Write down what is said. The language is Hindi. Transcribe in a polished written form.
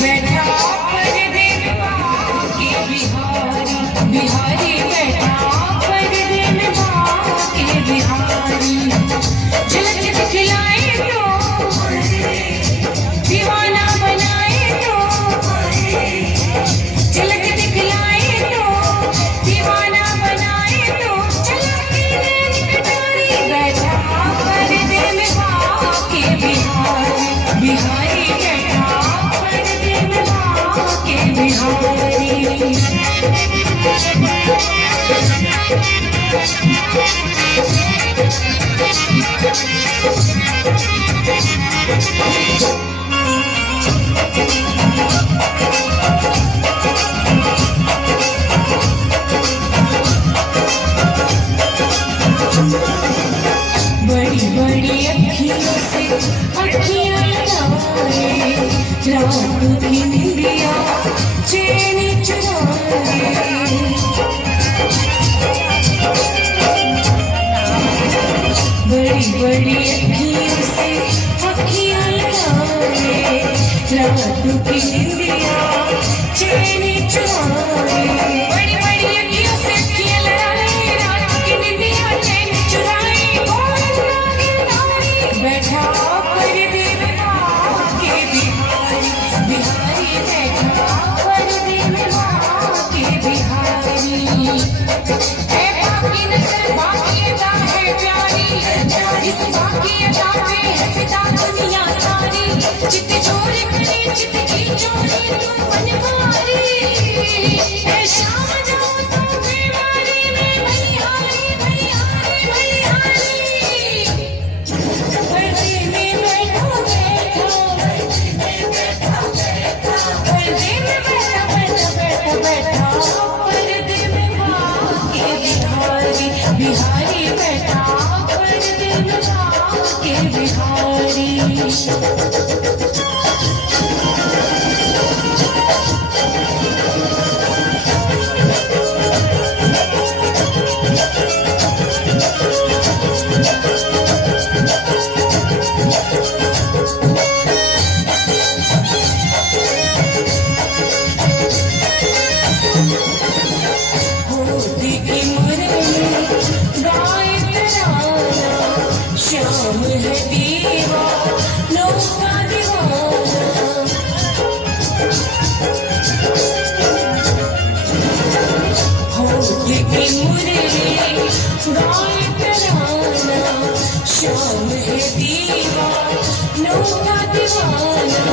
बैठा पर्दे में बाके बिहारी, बिहारी बैठा पर्दे में बाके बिहारी। झलक दिखलाए तो दीवाना बनाए तो, झलक दिखलाए तो दीवाना बनाए तो, चला के नैन कटारी बैठा पर्दे में बाके बिहारी, बिहारी बैठा पर्दे में बाके बिहारी। बड़ी बड़ी अखियों से अखियां लड़ाए, रात की निंदिया चैन चुराए। बड़ी बड़ी अखियों से अखियां लड़ाए, रात की निंदिया चैन चुराए। बड़ी बड़ी अखियों से अखियां लड़ाए, रात की निंदिया चैन चुराए। बैठा पर्दे में बाके बिहारी, बिहारी बैठा पर्दे में बाके बिहारी। है बाकी नजर बाकी अदा है प्यारी, इस बाकी अदा पे है फिदा दुनिया सारी। चित चोरी करे चित की चोरी तू बनवारी, है शाम जाओ तो बेवारी में बलिहारी, बलिहारी, बलिहारी। पर्दे में बैठा बैठा, पर्दे में बैठा बैठा बैठा बैठा, पर्दे में बाके बिहारी, बिहारी बैठा पर्दे में बाके बिहारी। होती की मुरली गाए तराना, श्याम है दीवानों का दीवाना। होती की मुरली गाए तराना, श्याम है दीवानों का दीवाना।